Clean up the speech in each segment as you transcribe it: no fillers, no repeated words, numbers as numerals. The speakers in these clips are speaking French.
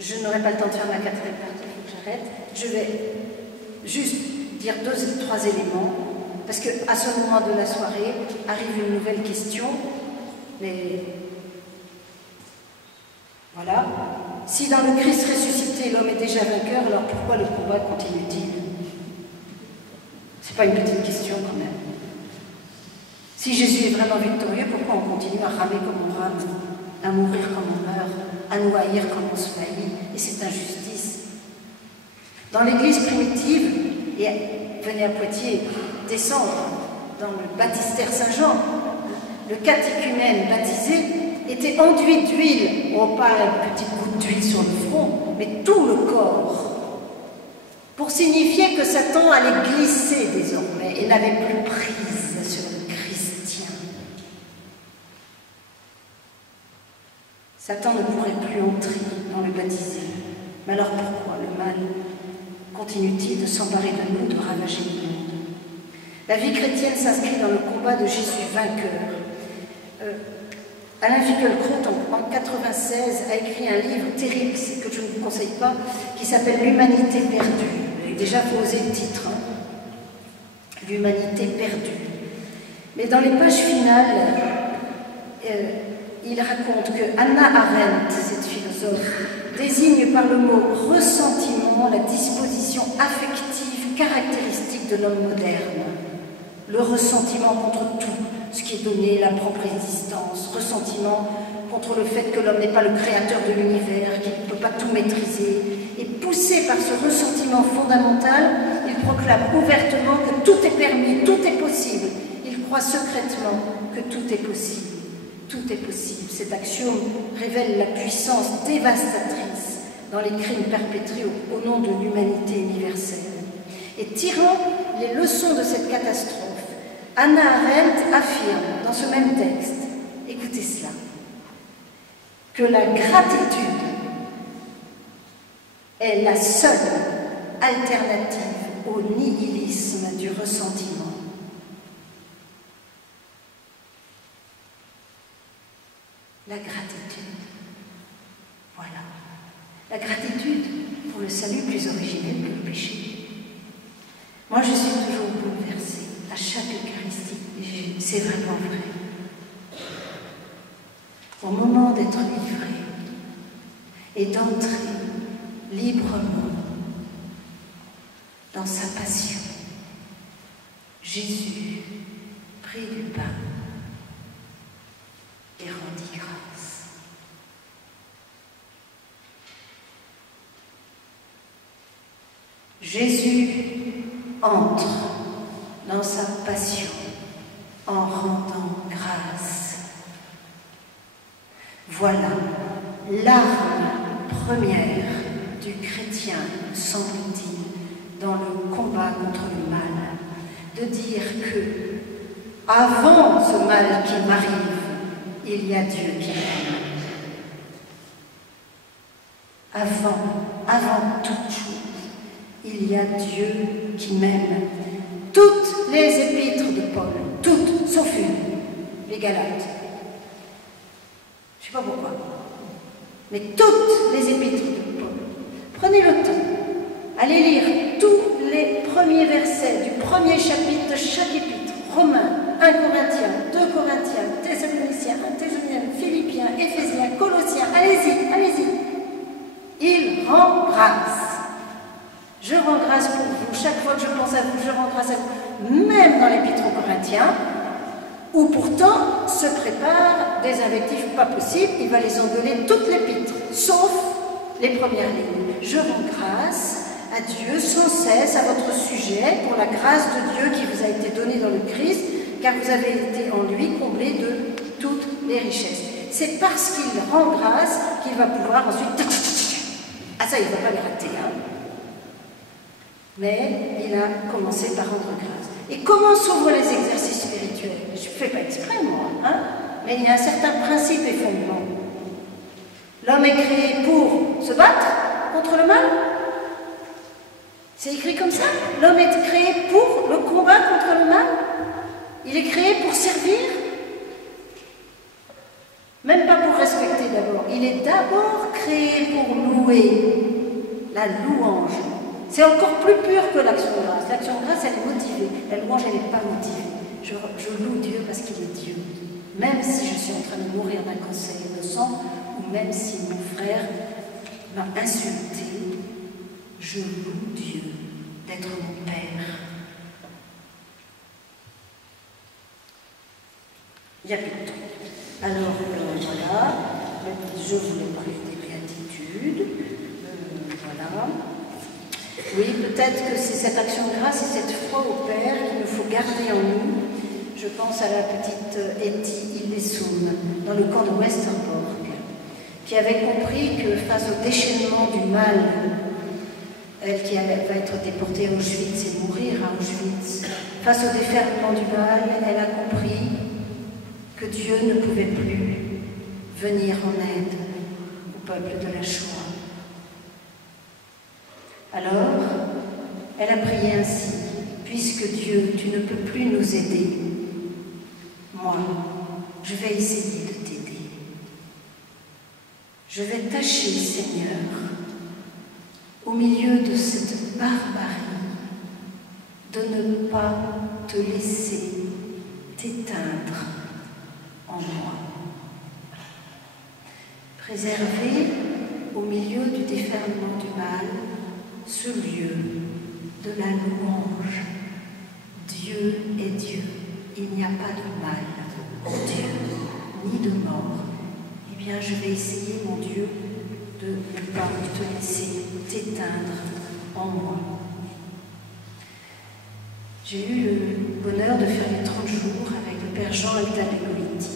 Je n'aurai pas le temps de faire ma quatrième partie, il faut que j'arrête. Je vais juste dire 2 ou 3 éléments, parce qu'à ce moment de la soirée arrive une nouvelle question, mais voilà. Si dans le Christ ressuscité, l'homme est déjà vainqueur, alors pourquoi le combat continue-t-il? C'est pas une petite question quand même. Si Jésus est vraiment victorieux, pourquoi on continue à ramer comme on rame, à mourir comme on meurt, à nous haïr comme on se haït? Et c'est injustice. Dans l'église primitive, et venez à Poitiers, descendre dans le baptistère Saint-Jean, le catéchumène baptisé était enduit d'huile, oh pas une petite goutte d'huile sur le front, mais tout le corps, pour signifier que Satan allait glisser désormais et n'avait plus prise sur le chrétien. Satan ne pourrait plus entrer dans le baptisé. Mais alors pourquoi le mal continue-t-il de s'emparer de nous, de ravager le monde? La vie chrétienne s'inscrit dans le combat de Jésus vainqueur. Alain Finkielkraut, en 1996, a écrit un livre terrible, que je ne vous conseille pas, qui s'appelle « L'humanité perdue ». J'ai déjà posé le titre, hein. L'humanité perdue. Mais dans les pages finales, il raconte que Hannah Arendt, cette philosophe, désigne par le mot « ressentiment » la disposition affective caractéristique de l'homme moderne. Le ressentiment contre tout ce qui est donné, la propre existence, ressentiment contre le fait que l'homme n'est pas le créateur de l'univers, qu'il ne peut pas tout maîtriser. Et poussé par ce ressentiment fondamental, il proclame ouvertement que tout est permis, tout est possible. Il croit secrètement que tout est possible. Tout est possible. Cet axiome révèle la puissance dévastatrice dans les crimes perpétrés au nom de l'humanité universelle. Et tirant les leçons de cette catastrophe, Hannah Arendt affirme dans ce même texte, écoutez cela, que la gratitude est la seule alternative au nihilisme du ressentiment. La gratitude. Voilà. La gratitude pour le salut plus originel que le péché. Moi, je suis toujours bouleversée à chaque Eucharistie. C'est vraiment vrai. Au moment d'être livré et d'entrer librement dans sa passion, Jésus prit du pain et rendit grâce. Jésus entre dans sa passion en rendant grâce. Voilà l'arme première du chrétien, semble-t-il, dans le combat contre le mal, de dire que avant ce mal qui m'arrive, il y a Dieu qui m'aime. Avant toute chose, il y a Dieu qui m'aime. Toutes les épîtres de Paul, toutes, sauf une, les Galates. Je ne sais pas pourquoi, mais toutes les épîtres de Paul. Prenez le temps, allez lire tous les premiers versets du premier chapitre de chaque épître. Romains, 1 Corinthiens, 2 Corinthiens, Thessaloniciens, 1 Thessaloniciens, Philippiens, Éphésiens, Colossiens, allez-y, allez-y. Il rend grâce. Je rends grâce pour vous. Chaque fois que je pense à vous, je rends grâce à vous. Même dans l'épître aux Corinthiens, où pourtant se préparent des invectives pas possibles. Il va les engueuler toute l'épître, sauf les premières lignes. Je rends grâce à Dieu sans cesse à votre sujet pour la grâce de Dieu qui vous a été donnée dans le Christ, car vous avez été en lui comblés de toutes les richesses. C'est parce qu'il rend grâce qu'il va pouvoir ensuite... Ah ça, il ne va pas les rater, hein. Mais il a commencé par rendre grâce. Et comment s'ouvrent les exercices spirituels? Je ne fais pas exprès, moi, hein, mais il y a un certain principe et fondement. L'homme est créé pour se battre contre le mal. C'est écrit comme ça. L'homme est créé pour le combat contre le mal. Il est créé pour servir. Même pas pour respecter d'abord. il est d'abord créé pour louer, la louange. C'est encore plus pur que l'action de grâce. L'action de grâce, elle est motivée. La louange, elle n'est pas motivée. Je loue Dieu parce qu'il est Dieu. Même si je suis en train de mourir d'un cancer de sang, ou même si mon frère m'a insulté, je loue Dieu d'être mon Père. Il n'y a plus de temps. Alors, voilà, je voulais parler des béatitudes. Voilà. Oui, peut-être que c'est cette action de grâce et cette foi au Père qu'il nous faut garder en nous. Je pense à la petite Etty Illesum, dans le camp de Westerbork, qui avait compris que face au déchaînement du mal, elle qui va être déportée à Auschwitz et mourir à Auschwitz, face au déferlement du mal, elle a compris que Dieu ne pouvait plus venir en aide au peuple de la Shoah. Alors, elle a prié ainsi, puisque Dieu, tu ne peux plus nous aider, moi, je vais essayer de t'aider. Je vais tâcher, Seigneur, au milieu de cette barbarie, de ne pas te laisser t'éteindre en moi. Préserver au milieu du déferlement du mal ce lieu de la louange. Dieu est Dieu, il n'y a pas de mal en Dieu, ni de mort. Eh bien, je vais essayer, mon Dieu, de ne pas te laisser t'éteindre en moi. J'ai eu le bonheur de faire les 30 jours avec le Père Jean Altalegoliti.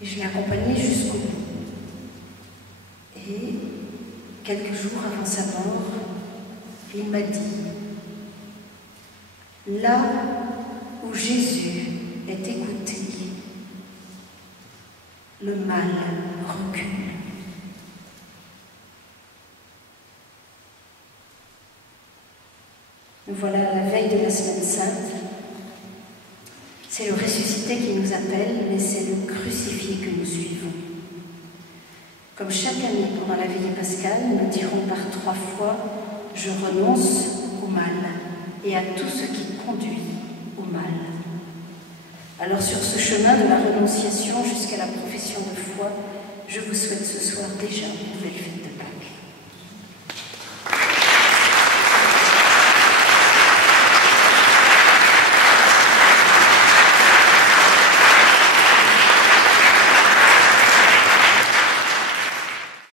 Et je l'ai accompagné jusqu'au bout. Et quelques jours avant sa mort, il m'a dit, là où Jésus est écouté, le mal recule. Nous voilà à la veille de la Semaine Sainte. C'est le ressuscité qui nous appelle, mais c'est le crucifié que nous suivons. Comme chaque année pendant la veillée pascale, nous dirons par 3 fois « Je renonce au mal et à tout ce qui conduit au mal ». Alors sur ce chemin de la renonciation jusqu'à la profession de foi, je vous souhaite ce soir déjà